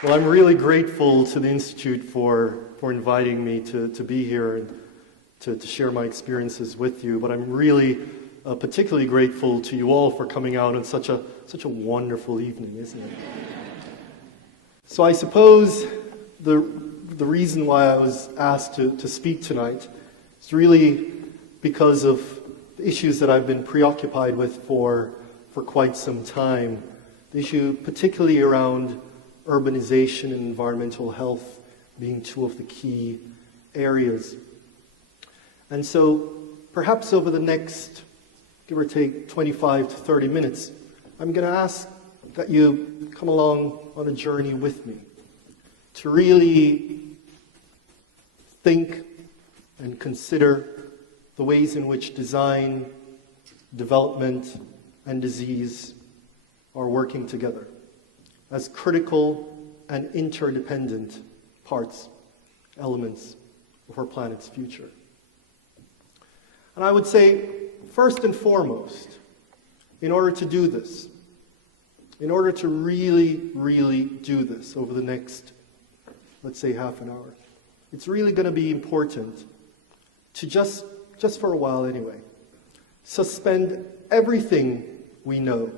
Well, I'm really grateful to the Institute for inviting me to be here and to share my experiences with you. But I'm really particularly grateful to you all for coming out on such a wonderful evening, isn't it? So I suppose the reason why I was asked to speak tonight is really because of the issues that I've been preoccupied with for quite some time. The issue particularly around urbanization and environmental health being two of the key areas. And so perhaps over the next, give or take, 25 to 30 minutes, I'm going to ask that you come along on a journey with me to really think and consider the ways in which design, development, and disease are working together as critical and interdependent parts, elements of our planet's future. And I would say, first and foremost, in order to do this, in order to really, really do this over the next, let's say, half an hour, it's really going to be important to just for a while anyway, suspend everything we know,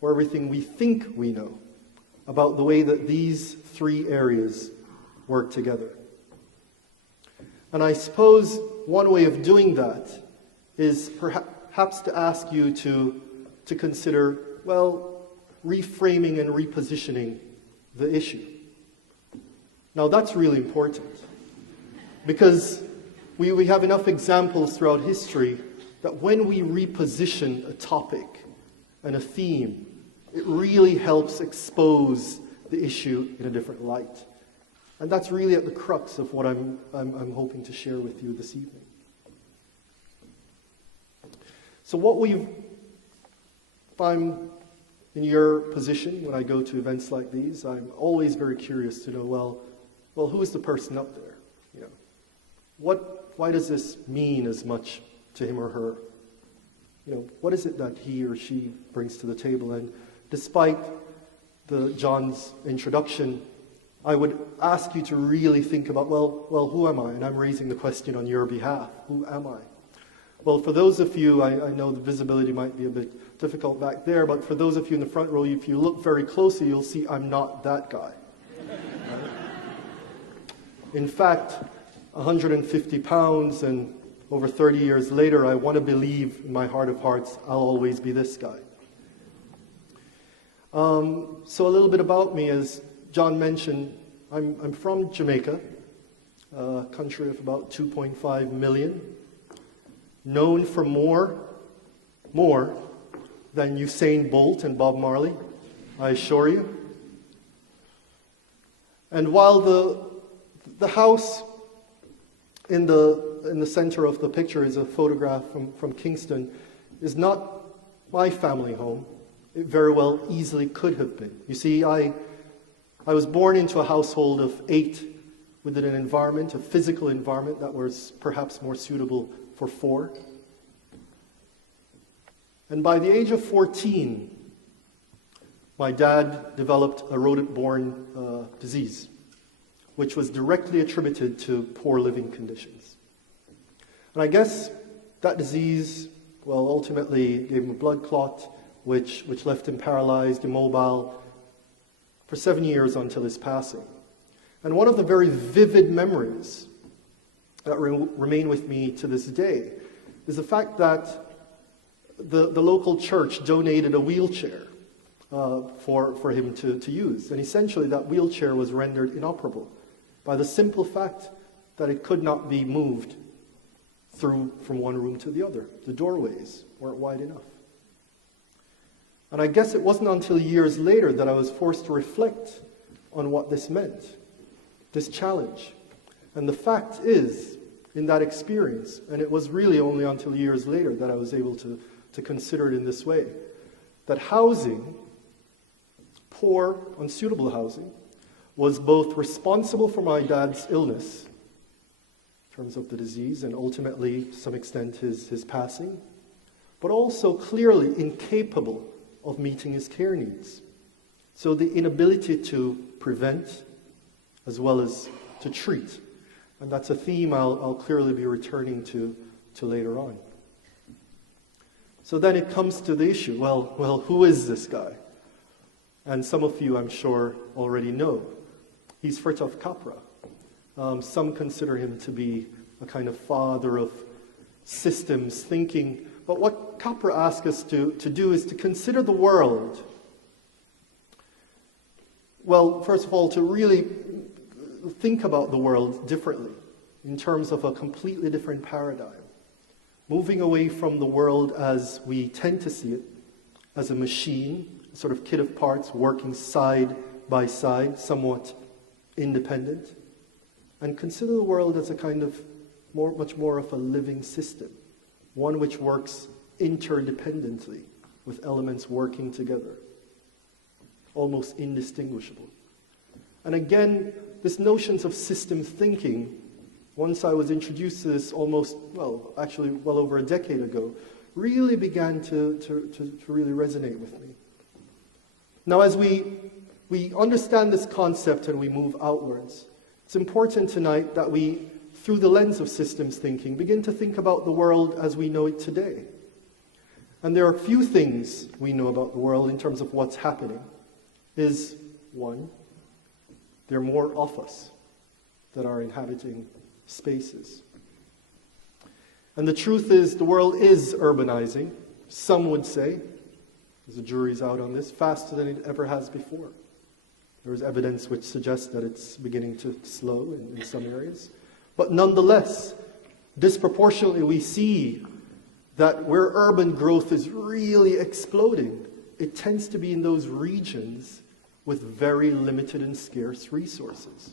or everything we think we know, about the way that these three areas work together. And I suppose one way of doing that is perhaps to ask you to consider, well, reframing and repositioning the issue. Now that's really important, because we have enough examples throughout history that when we reposition a topic and a theme, it really helps expose the issue in a different light. And that's really at the crux of what I'm hoping to share with you this evening. So if I'm in your position when I go to events like these, I'm always very curious to know, well, who is the person up there? You know, why does this mean as much to him or her? You know, what is it that he or she brings to the table? And despite John's introduction, I would ask you to really think about, well, who am I? And I'm raising the question on your behalf. Who am I? Well, for those of you, I know the visibility might be a bit difficult back there, but for those of you in the front row, if you look very closely, you'll see I'm not that guy. In fact, 150 pounds and over 30 years later, I want to believe in my heart of hearts, I'll always be this guy. So a little bit about me, as John mentioned, I'm from Jamaica, a country of about 2.5 million, known for more than Usain Bolt and Bob Marley, I assure you. And while the house in the center of the picture is a photograph from Kingston, is not my family home. It very well easily could have been. You see, I was born into a household of 8 within an environment, a physical environment that was perhaps more suitable for 4. And by the age of 14, my dad developed a rodent-borne disease, which was directly attributed to poor living conditions. And I guess that disease, well, ultimately gave him a blood clot, which left him paralyzed, immobile, for 7 years until his passing. And one of the very vivid memories that remain with me to this day is the fact that the local church donated a wheelchair for him to use. And essentially that wheelchair was rendered inoperable by the simple fact that it could not be moved through from one room to the other. The doorways weren't wide enough. And I guess it wasn't until years later that I was forced to reflect on what this meant, this challenge. And the fact is, in that experience, and it was really only until years later that I was able to consider it in this way, that housing, poor, unsuitable housing, was both responsible for my dad's illness, in terms of the disease, and ultimately, to some extent, his passing, but also clearly incapable of meeting his care needs. So the inability to prevent as well as to treat. And that's a theme I'll clearly be returning to later on. So then it comes to the issue, well, who is this guy? And some of you, I'm sure, already know. He's Fritjof Capra. Some consider him to be a kind of father of systems thinking. But what Capra asks us to do is to consider the world. Well, first of all, to really think about the world differently in terms of a completely different paradigm. Moving away from the world as we tend to see it, as a machine, a sort of kit of parts working side by side, somewhat independent, and consider the world as a kind of much more of a living system, one which works interdependently with elements working together, almost indistinguishable. And again, this notions of system thinking, once I was introduced to this almost, well over a decade ago, really began to really resonate with me. Now, as we understand this concept and we move outwards, it's important tonight that we, through the lens of systems thinking, begin to think about the world as we know it today. And there are a few things we know about the world in terms of what's happening. Is, one, there are more of us that are inhabiting spaces. And the truth is, the world is urbanizing, some would say, as the jury's out on this, faster than it ever has before. There is evidence which suggests that it's beginning to slow in some areas. But nonetheless, disproportionately we see that where urban growth is really exploding, it tends to be in those regions with very limited and scarce resources.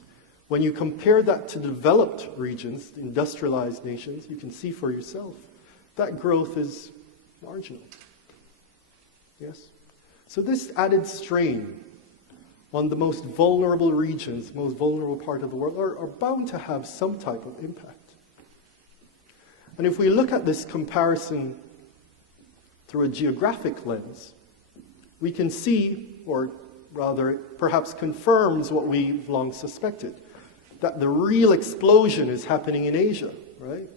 When you compare that to developed regions, industrialized nations, you can see for yourself that growth is marginal. Yes? So this added strain on the most vulnerable regions, most vulnerable part of the world, are bound to have some type of impact. And if we look at this comparison through a geographic lens, we can see, or rather it perhaps confirms what we've long suspected, that the real explosion is happening in Asia, right?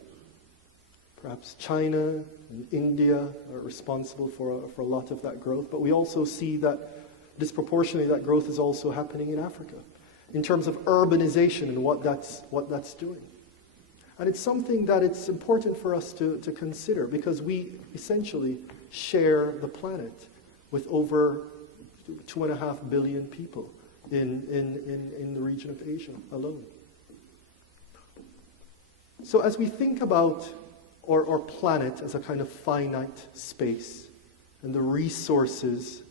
Perhaps China and India are responsible for a lot of that growth, but we also see that disproportionately that growth is also happening in Africa in terms of urbanization and what that's doing. And it's something that it's important for us to consider, because we essentially share the planet with over 2.5 billion people in the region of Asia alone. So as we think about our planet as a kind of finite space and the resources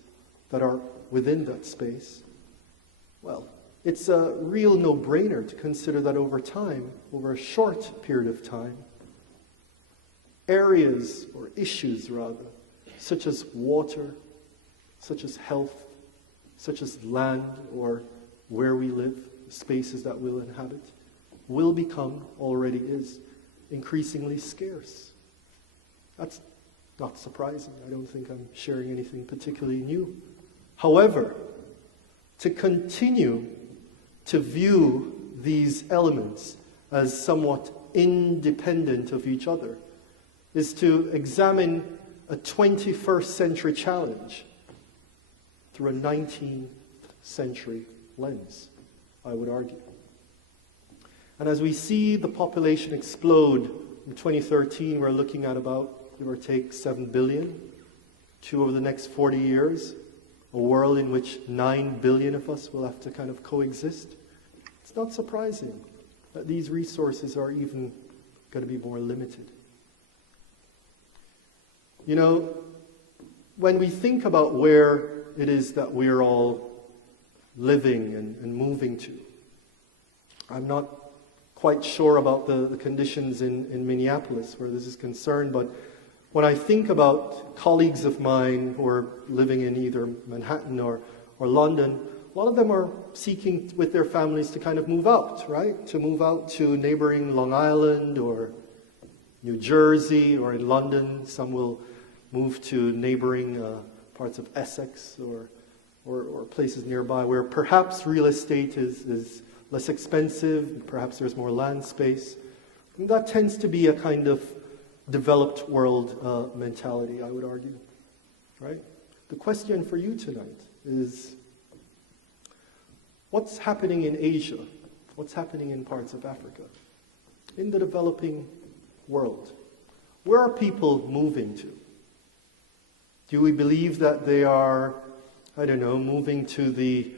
that are within that space, well, it's a real no-brainer to consider that over time, over a short period of time, areas, or issues rather, such as water, such as health, such as land or where we live, spaces that we'll inhabit, will become, already is, increasingly scarce. That's not surprising. I don't think I'm sharing anything particularly new. However, to continue to view these elements as somewhat independent of each other is to examine a 21st century challenge through a 19th century lens, I would argue. And as we see the population explode, in 2013 we're looking at about, give or take, 7 billion, to over the next 40 years, a world in which 9 billion of us will have to kind of coexist. It's not surprising that these resources are even going to be more limited. You know, when we think about where it is that we're all living and moving to, I'm not quite sure about the conditions in Minneapolis where this is concerned, but when I think about colleagues of mine who are living in either Manhattan or London, a lot of them are seeking with their families to kind of move out, right? To move out to neighboring Long Island or New Jersey, or in London, some will move to neighboring parts of Essex or or places nearby where perhaps real estate is less expensive, perhaps there's more land space. And that tends to be a kind of developed world mentality, I would argue. Right? The question for you tonight is, what's happening in Asia? What's happening in parts of Africa? In the developing world? Where are people moving to? Do we believe that they are, I don't know, moving to the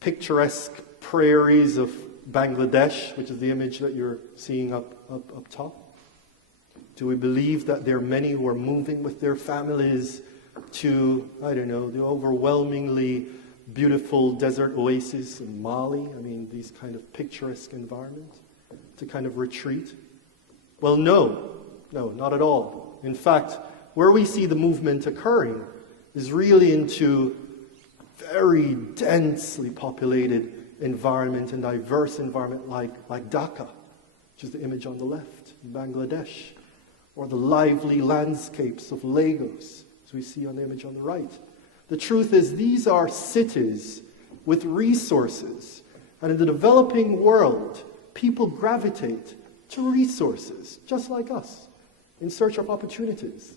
picturesque prairies of Bangladesh, which is the image that you're seeing up top? Do we believe that there are many who are moving with their families to, I don't know, the overwhelmingly beautiful desert oasis in Mali? I mean, these kind of picturesque environments to kind of retreat? Well, no, not at all. In fact, where we see the movement occurring is really into very densely populated environment and diverse environment like Dhaka, which is the image on the left, in Bangladesh, or the lively landscapes of Lagos, as we see on the image on the right. The truth is, these are cities with resources, and in the developing world, people gravitate to resources, just like us, in search of opportunities.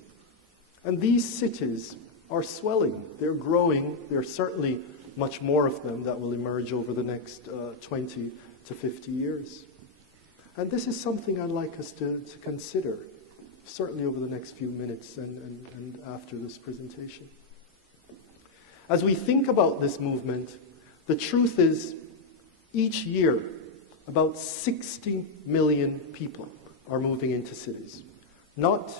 And these cities are swelling, they're growing, there's certainly much more of them that will emerge over the next 20 to 50 years. And this is something I'd like us to consider, certainly over the next few minutes and after this presentation. As we think about this movement, the truth is, each year, about 60 million people are moving into cities. Not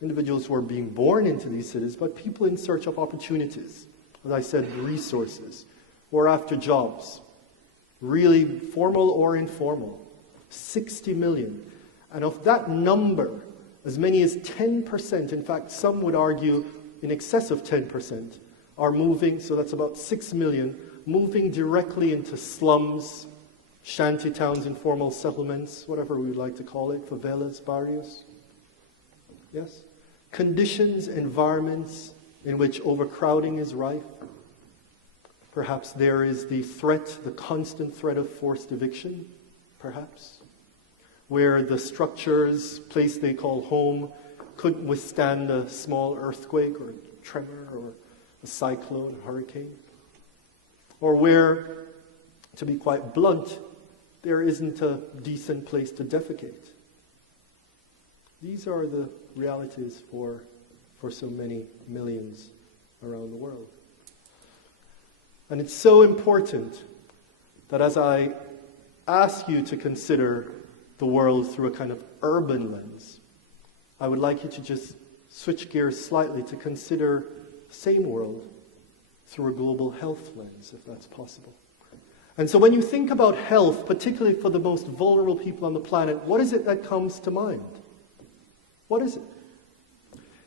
individuals who are being born into these cities, but people in search of opportunities. As I said, resources, or after jobs, really formal or informal. 60 million. And of that number, as many as 10%, in fact, some would argue in excess of 10%, are moving, so that's about 6 million, moving directly into slums, shanty towns, informal settlements, whatever we would like to call it, favelas, barrios. Yes? Conditions, environments in which overcrowding is rife. Perhaps there is the threat, the constant threat of forced eviction, perhaps, where the structures, place they call home, couldn't withstand a small earthquake or tremor or a cyclone, a hurricane. Or where, to be quite blunt, there isn't a decent place to defecate. These are the realities for so many millions around the world. And it's so important that as I ask you to consider the world through a kind of urban lens, I would like you to just switch gears slightly to consider the same world through a global health lens, if that's possible. And so when you think about health, particularly for the most vulnerable people on the planet, what is it that comes to mind? What is it?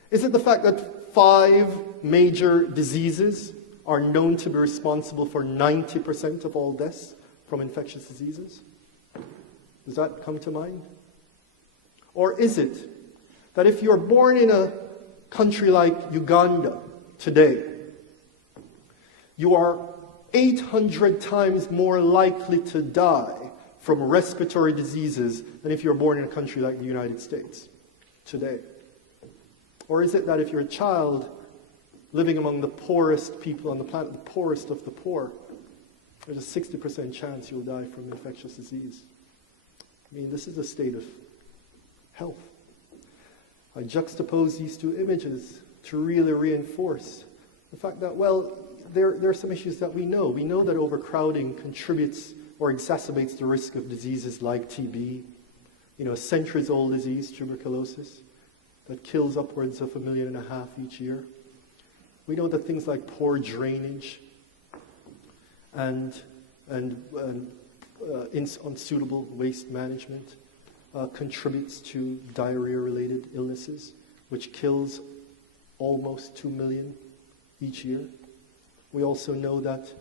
Is it the fact that 5 major diseases are known to be responsible for 90% of all deaths from infectious diseases? Does that come to mind? Or is it that if you're born in a country like Uganda today, you are 800 times more likely to die from respiratory diseases than if you're born in a country like the United States today? Or is it that if you're a child living among the poorest people on the planet, the poorest of the poor, there's a 60% chance you'll die from infectious disease? I mean, this is a state of health. I juxtapose these two images to really reinforce the fact that, well, there are some issues that we know. We know that overcrowding contributes or exacerbates the risk of diseases like TB, a centuries-old disease, tuberculosis, that kills upwards of 1.5 million each year. We know that things like poor drainage and unsuitable waste management contributes to diarrhea-related illnesses, which kills almost 2 million each year. We also know that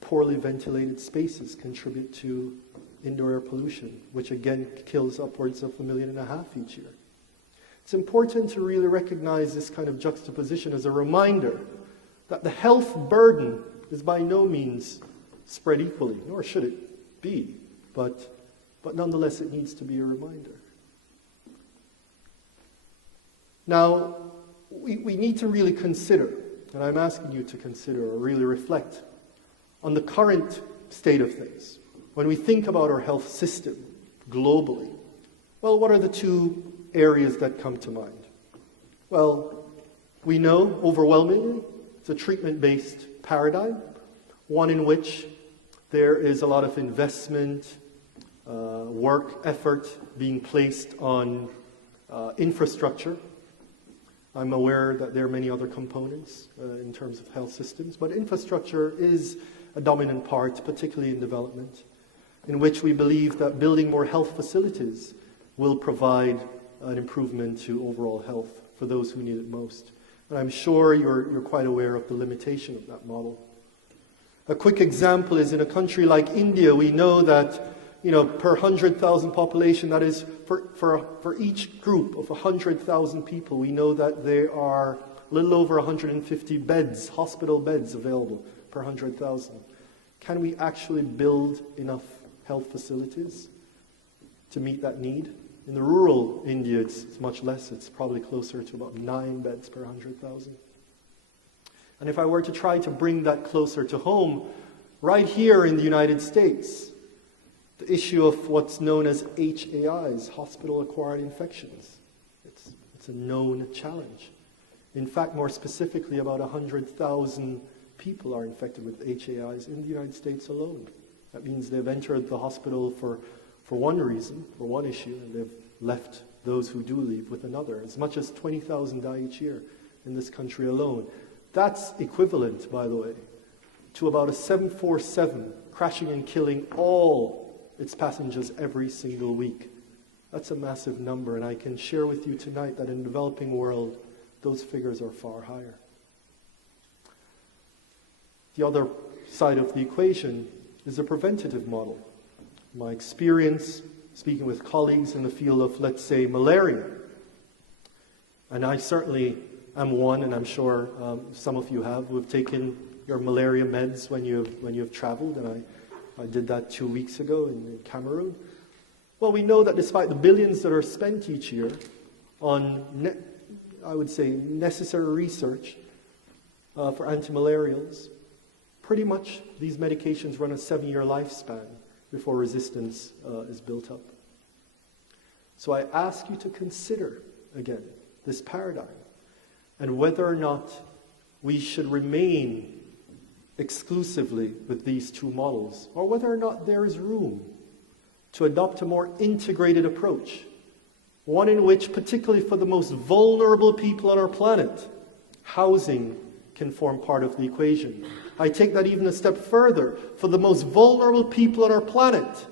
poorly ventilated spaces contribute to indoor air pollution, which again kills upwards of 1.5 million each year. It's important to really recognize this kind of juxtaposition as a reminder that the health burden is by no means spread equally, nor should it be, but nonetheless it needs to be a reminder. Now, we need to really consider, and I'm asking you to consider or really reflect on the current state of things. When we think about our health system globally, well, what are the two areas that come to mind? Well, we know overwhelmingly it's a treatment-based paradigm, one in which there is a lot of investment, work, effort being placed on infrastructure. I'm aware that there are many other components in terms of health systems, but infrastructure is a dominant part, particularly in development, in which we believe that building more health facilities will provide an improvement to overall health for those who need it most. And I'm sure you're quite aware of the limitation of that model. A quick example is in a country like India, we know that per 100,000 population, that is for each group of 100,000 people, we know that there are a little over 150 beds, hospital beds available per 100,000. Can we actually build enough health facilities to meet that need? In the rural India, it's much less. It's probably closer to about 9 beds per 100,000. And if I were to try to bring that closer to home, right here in the United States, the issue of what's known as HAIs, hospital-acquired infections. It's a known challenge. In fact, more specifically, about 100,000 people are infected with HAIs in the United States alone. That means they've entered the hospital for one reason, for one issue, and they've left those who do leave with another. As much as 20,000 die each year in this country alone. That's equivalent, by the way, to about a 747 crashing and killing all its passengers every single week. That's a massive number, and I can share with you tonight that in the developing world, those figures are far higher. The other side of the equation is a preventative model. My experience speaking with colleagues in the field of, let's say, malaria, and I certainly am one, and I'm sure some of you have, who have taken your malaria meds when you've traveled, and I did that 2 weeks ago in Cameroon. Well, we know that despite the billions that are spent each year on, I would say, necessary research for antimalarials, pretty much these medications run a 7-year lifespan before resistance is built up. So I ask you to consider, again, this paradigm and whether or not we should remain exclusively with these two models, or whether or not there is room to adopt a more integrated approach, one in which, particularly for the most vulnerable people on our planet, housing can form part of the equation. I take that even a step further. For the most vulnerable people on our planet,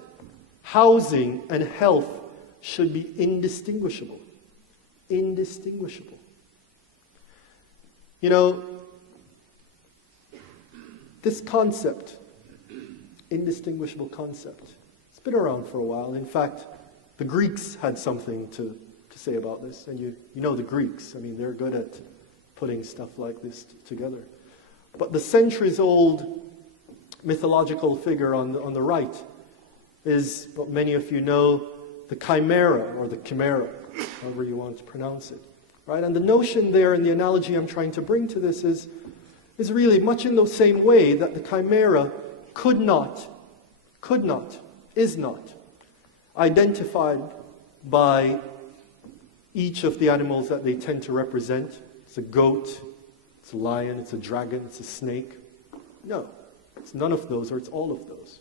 housing and health should be indistinguishable. Indistinguishable. This concept, indistinguishable concept, it's been around for a while. In fact, the Greeks had something to say about this. And you know the Greeks. I mean, they're good at putting stuff like this together. But the centuries-old mythological figure on the right is what many of you know, the chimera, or the chimera, however you want to pronounce it. Right? And the notion there, and the analogy I'm trying to bring to this is really much in the same way that the chimera is not identified by each of the animals that they tend to represent. It's a goat, it's a lion, it's a dragon, it's a snake. No, it's none of those, or it's all of those.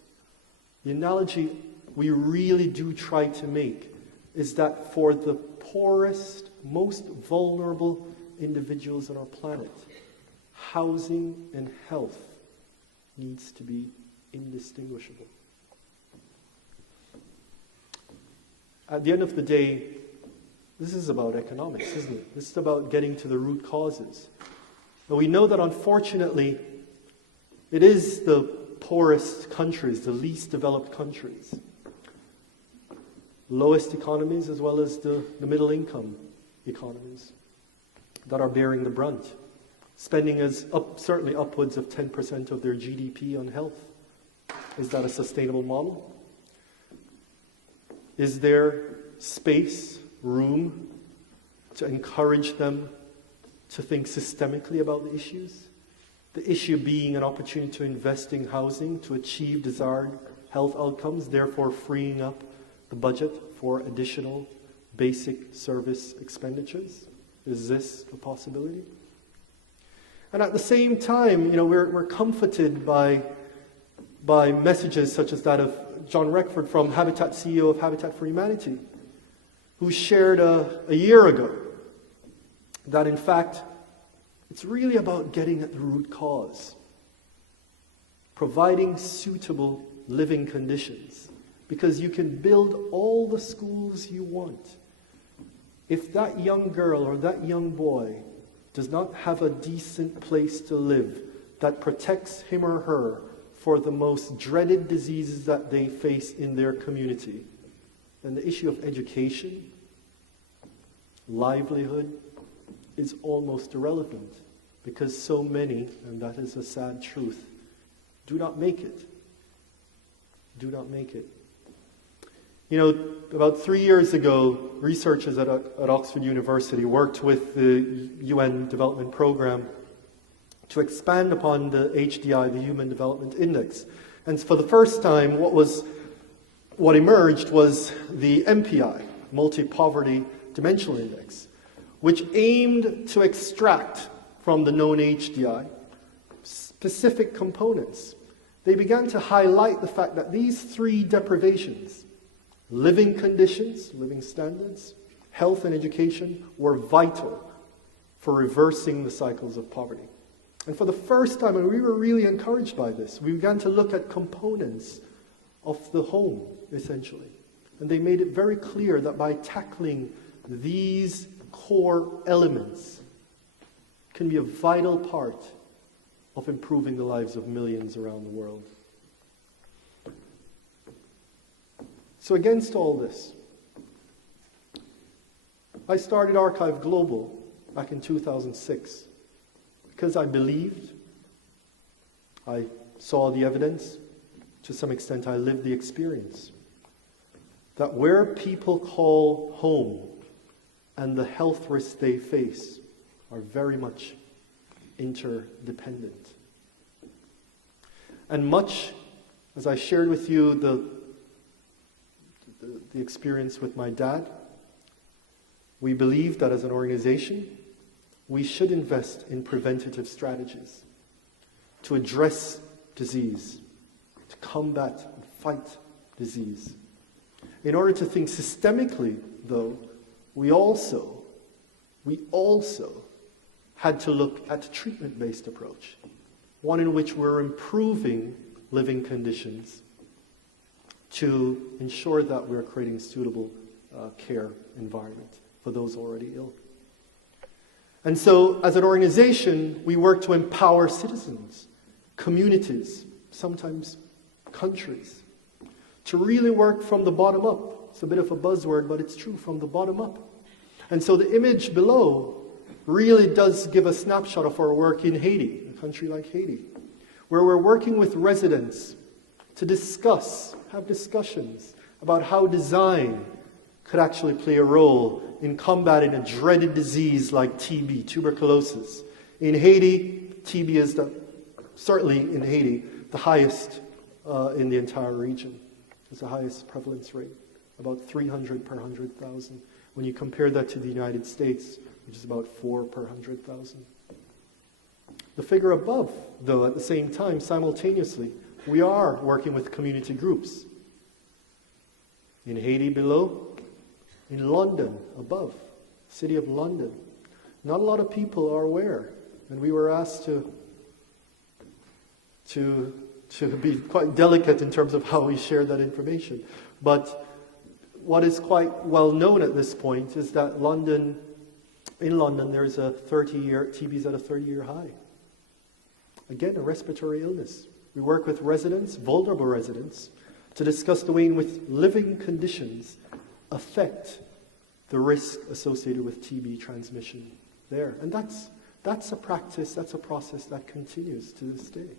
The analogy we really do try to make is that for the poorest, most vulnerable individuals on our planet, housing and health needs to be indistinguishable. At the end of the day, this is about economics, isn't it? This is about getting to the root causes. But we know that unfortunately, it is the poorest countries, the least developed countries, lowest economies as well as the middle income economies that are bearing the brunt. spending certainly upwards of 10% of their GDP on health. Is that a sustainable model? Is there space, room to encourage them to think systemically about the issues? The issue being an opportunity to invest in housing to achieve desired health outcomes, therefore freeing up the budget for additional basic service expenditures. Is this a possibility? And at the same time, we're comforted by messages such as that of John Reckford from Habitat, CEO of Habitat for Humanity, who shared a year ago that in fact it's really about getting at the root cause, providing suitable living conditions, because you can build all the schools you want. If that young girl or that young boy does not have a decent place to live that protects him or her for the most dreaded diseases that they face in their community, then the issue of education, livelihood, is almost irrelevant, because so many, and that is a sad truth, do not make it. Do not make it. About 3 years ago, researchers at Oxford University worked with the UN Development Programme to expand upon the HDI, the Human Development Index. And for the first time, what emerged was the MPI, Multi-Poverty Dimensional Index, which aimed to extract from the known HDI specific components. They began to highlight the fact that these three deprivations, living conditions, living standards, health and education, were vital for reversing the cycles of poverty. And for the first time, and we were really encouraged by this, we began to look at components of the home, essentially. And they made it very clear that by tackling these core elements can be a vital part of improving the lives of millions around the world. So against all this, I started Archive Global back in 2006 because I believed, I saw the evidence, to some extent I lived the experience, that where people call home and the health risks they face are very much interdependent. And much, as I shared with you the experience with my dad, we believe that as an organization, we should invest in preventative strategies to address disease, to combat and fight disease. In order to think systemically, though, we also had to look at a treatment-based approach, one in which we're improving living conditions to ensure that we're creating suitable care environment for those already ill. And so, as an organization, we work to empower citizens, communities, sometimes countries, to really work from the bottom up. It's a bit of a buzzword, but it's true, from the bottom up. And so the image below really does give a snapshot of our work in Haiti, a country like Haiti, where we're working with residents to have discussions about how design could actually play a role in combating a dreaded disease like TB, tuberculosis. In Haiti, TB is certainly in Haiti, the highest in the entire region. It's the highest prevalence rate, about 300 per 100,000. When you compare that to the United States, which is about 4 per 100,000. The figure above, though, at the same time, simultaneously, we are working with community groups. In Haiti below, in London above, city of London. Not a lot of people are aware, and we were asked to be quite delicate in terms of how we share that information. But what is quite well known at this point is that in London, there's TB is at a 30-year high. Again, a respiratory illness. We work with residents, vulnerable residents, to discuss the way in which living conditions affect the risk associated with TB transmission there. And that's that's a practice, that's a process that continues to this day.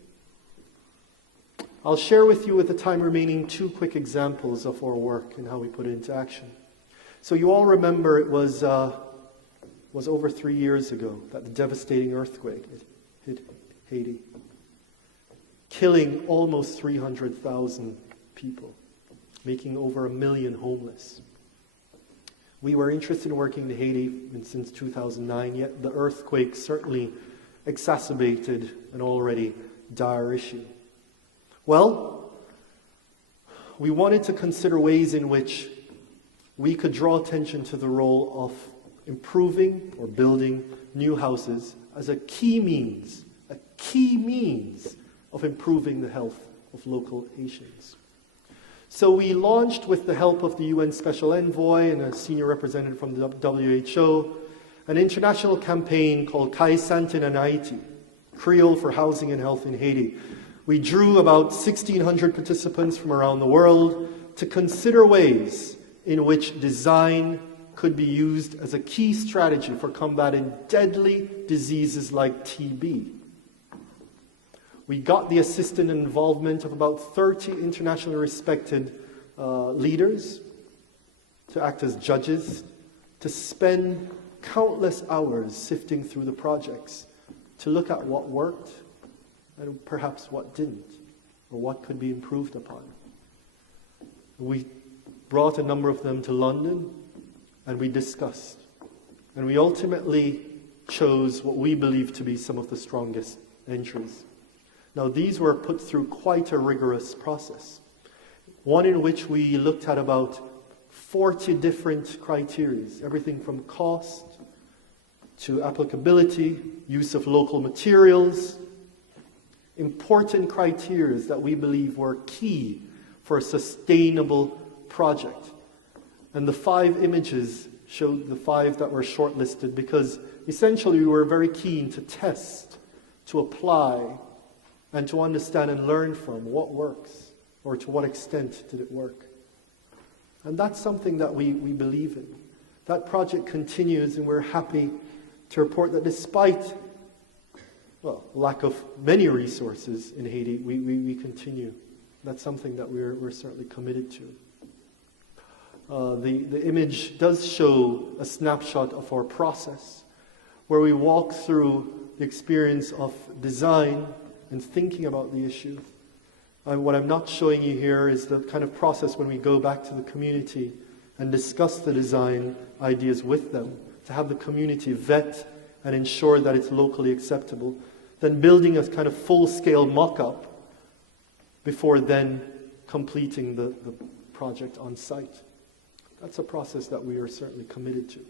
I'll share with you, with the time remaining, 2 quick examples of our work and how we put it into action. So you all remember it was over 3 years ago that the devastating earthquake hit Haiti, killing almost 300,000 people, making over 1 million homeless. We were interested in working in Haiti since 2009, yet the earthquake certainly exacerbated an already dire issue. Well, we wanted to consider ways in which we could draw attention to the role of improving or building new houses as a key means of improving the health of local Haitians. So we launched, with the help of the UN Special Envoy and a senior representative from the WHO, an international campaign called Kai Santin en Haiti, Creole for Housing and Health in Haiti. We drew about 1,600 participants from around the world to consider ways in which design could be used as a key strategy for combating deadly diseases like TB. We got the assistance and involvement of about 30 internationally respected leaders to act as judges, to spend countless hours sifting through the projects, to look at what worked and perhaps what didn't, or what could be improved upon. We brought a number of them to London, and we discussed. And we ultimately chose what we believe to be some of the strongest entries. Now, these were put through quite a rigorous process, one in which we looked at about 40 different criteria, everything from cost to applicability, use of local materials, important criteria that we believe were key for a sustainable project. And the 5 images showed the 5 that were shortlisted, because essentially we were very keen to test, to apply, and to understand and learn from what works, or to what extent did it work. And that's something that we believe in. That project continues, and we're happy to report that despite lack of many resources in Haiti, we continue. That's something that we're certainly committed to. The image does show a snapshot of our process, where we walk through the experience of design and thinking about the issue. What I'm not showing you here is the kind of process when we go back to the community and discuss the design ideas with them, to have the community vet and ensure that it's locally acceptable, then building a kind of full-scale mock-up before then completing the project on site. That's a process that we are certainly committed to.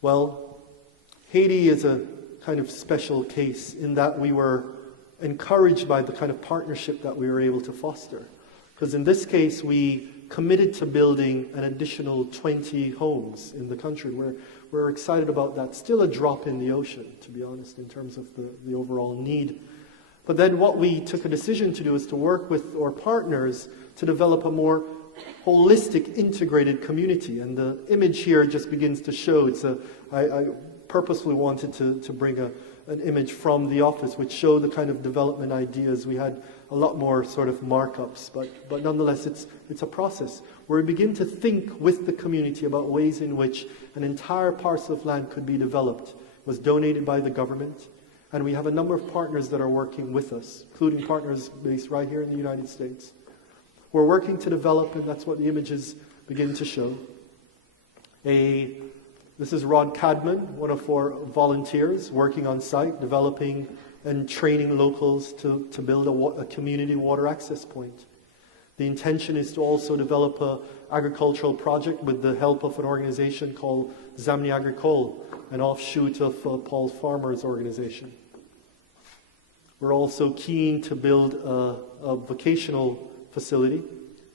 Well, Haiti is a kind of special case in that we were encouraged by the kind of partnership that we were able to foster. Because in this case, we committed to building an additional 20 homes in the country. We're excited about that. Still a drop in the ocean, to be honest, in terms of the overall need. But then what we took a decision to do is to work with our partners to develop a more holistic, integrated community. And the image here just begins to show. I purposefully wanted to bring an image from the office which showed the kind of development ideas. We had a lot more sort of markups, but nonetheless it's a process where we begin to think with the community about ways in which an entire parcel of land could be developed. It was donated by the government, and we have a number of partners that are working with us, including partners based right here in the United States. We're working to develop, and that's what the images begin to show. This is Rod Cadman, one of our volunteers working on site, developing and training locals to build a community water access point. The intention is to also develop an agricultural project with the help of an organization called Zamni Agricole, an offshoot of Paul Farmer's organization. We're also keen to build a vocational facility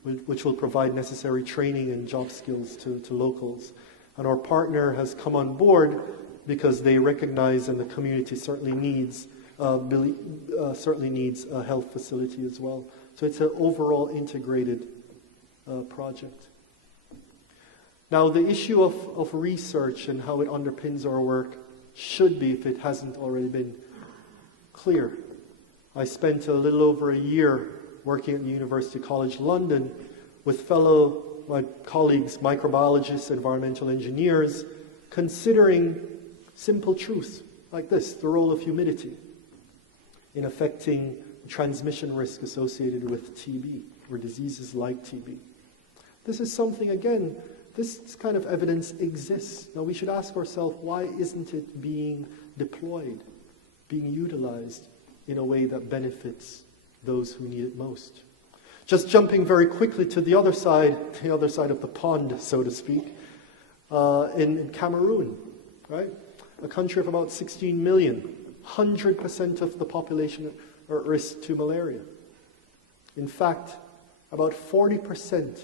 which will provide necessary training and job skills to locals. And our partner has come on board because they recognize, and the community certainly needs a health facility as well. So it's an overall integrated project. Now, the issue of research and how it underpins our work should be if it hasn't already been clear. I spent a little over a year working at the University College London with my colleagues, microbiologists, environmental engineers, considering simple truths like this, the role of humidity in affecting transmission risk associated with TB, or diseases like TB. This is something, again, this kind of evidence exists. Now we should ask ourselves, why isn't it being deployed, being utilized in a way that benefits those who need it most? Just jumping very quickly to the other side of the pond, so to speak, in Cameroon, right? A country of about 16 million, 100% of the population are at risk to malaria. In fact, about 40%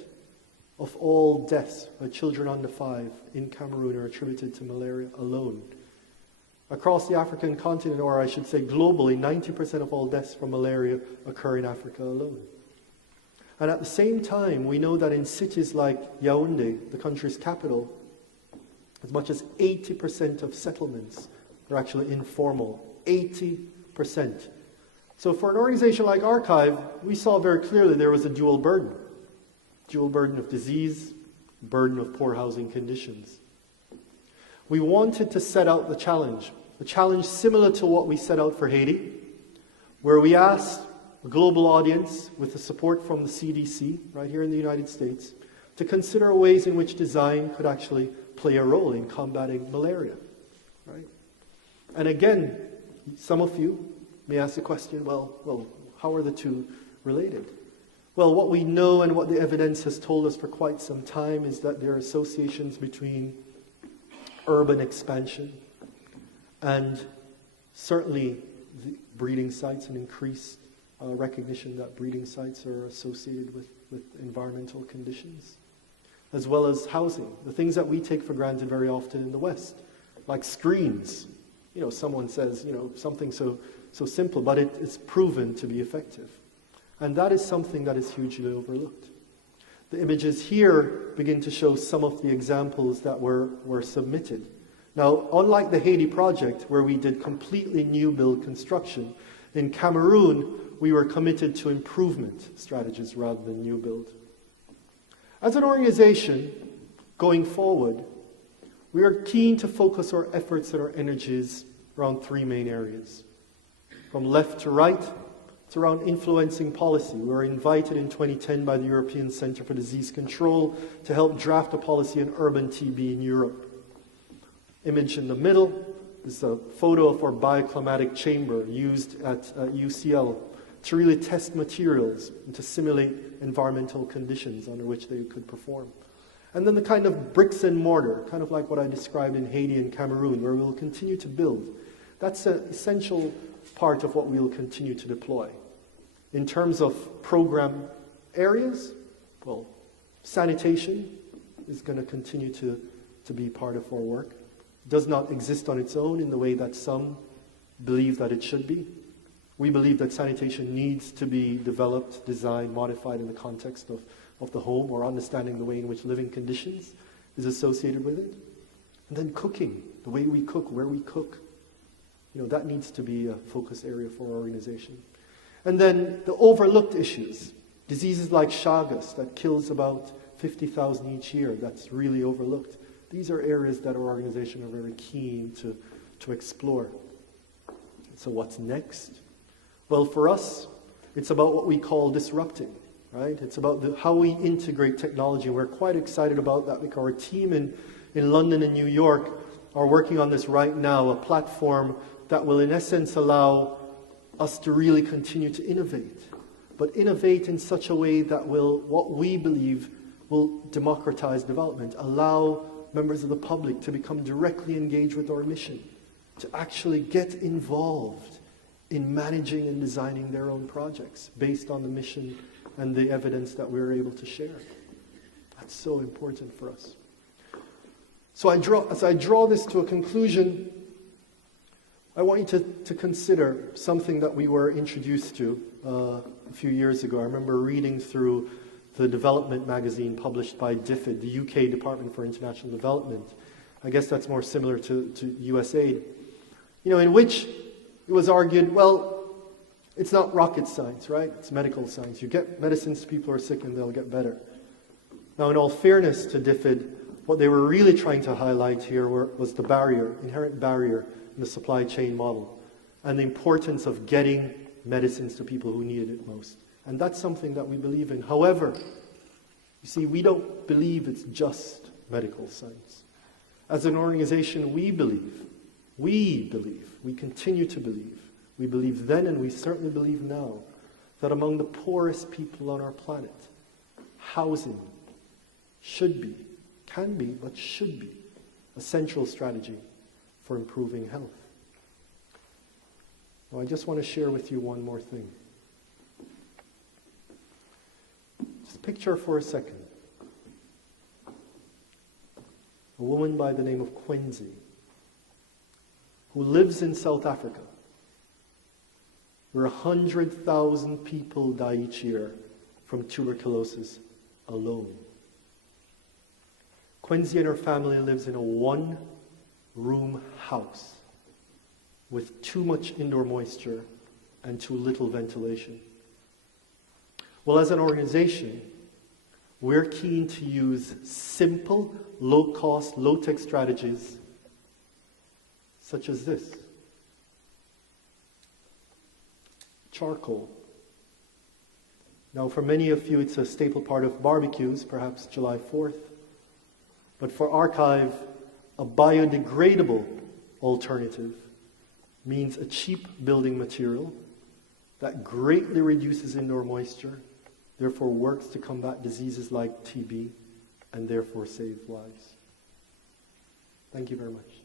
of all deaths by children under 5 in Cameroon are attributed to malaria alone. Across the African continent, or I should say globally, 90% of all deaths from malaria occur in Africa alone. And at the same time, we know that in cities like Yaoundé, the country's capital, as much as 80% of settlements are actually informal. 80%. So for an organization like Archive, we saw very clearly there was a dual burden. Dual burden of disease, burden of poor housing conditions. We wanted to set out a challenge similar to what we set out for Haiti, where we asked a global audience, with the support from the CDC, right here in the United States, to consider ways in which design could actually play a role in combating malaria. Right? And again, some of you may ask the question, well, how are the two related? Well, what we know and what the evidence has told us for quite some time is that there are associations between urban expansion and certainly the breeding sites, and increased recognition that breeding sites are associated with environmental conditions, as well as housing, the things that we take for granted very often in the West, like screens. Someone says, something so simple, but it's proven to be effective. And that is something that is hugely overlooked. The images here begin to show some of the examples that were submitted. Now, unlike the Haiti project, where we did completely new build construction, in Cameroon, we were committed to improvement strategies rather than new build. As an organization, going forward, we are keen to focus our efforts and our energies around 3 main areas. From left to right, it's around influencing policy. We were invited in 2010 by the European Centre for Disease Control to help draft a policy on urban TB in Europe. Image in the middle is a photo of our bioclimatic chamber used at UCL to really test materials and to simulate environmental conditions under which they could perform. And then the kind of bricks and mortar, kind of like what I described in Haiti and Cameroon, where we will continue to build. That's an essential part of what we will continue to deploy. In terms of program areas, well, sanitation is going to continue to be part of our work. It does not exist on its own in the way that some believe that it should be. We believe that sanitation needs to be developed, designed, modified in the context of the home, or understanding the way in which living conditions is associated with it. And then cooking, the way we cook, where we cook. That needs to be a focus area for our organization. And then the overlooked issues, diseases like Chagas that kills about 50,000 each year, that's really overlooked. These are areas that our organization are very keen to explore. So what's next? Well, for us, it's about what we call disrupting, right? It's about how we integrate technology. We're quite excited about that because our team in London and New York are working on this right now, a platform that will in essence allow us to really continue to innovate, but innovate in such a way that will, what we believe, will democratize development, allow members of the public to become directly engaged with our mission, to actually get involved in managing and designing their own projects based on the mission and the evidence that we're able to share. That's so important for us. So as I draw this to a conclusion, I want you to consider something that we were introduced to a few years ago. I remember reading through the development magazine published by DFID, the UK Department for International Development. I guess that's more similar to USAID. In which it was argued, well, it's not rocket science, right? It's medical science. You get medicines to people who are sick and they'll get better. Now, in all fairness to DFID, what they were really trying to highlight here was the inherent barrier in the supply chain model, and the importance of getting medicines to people who needed it most. And that's something that we believe in. However, you see, we don't believe it's just medical science. As an organization, we continue to believe, we believed then and we certainly believe now, that among the poorest people on our planet, housing can be, but should be, a central strategy for improving health. Now, I just want to share with you one more thing. Just picture for a second a woman by the name of Quincy, who lives in South Africa, where 100,000 people die each year from tuberculosis alone. Quincy and her family lives in a one-room house with too much indoor moisture and too little ventilation. Well, as an organization, we're keen to use simple, low-cost, low-tech strategies such as this. Charcoal. Now, for many of you, it's a staple part of barbecues, perhaps July 4th. But for Archive, a biodegradable alternative means a cheap building material that greatly reduces indoor moisture, therefore works to combat diseases like TB, and therefore save lives. Thank you very much.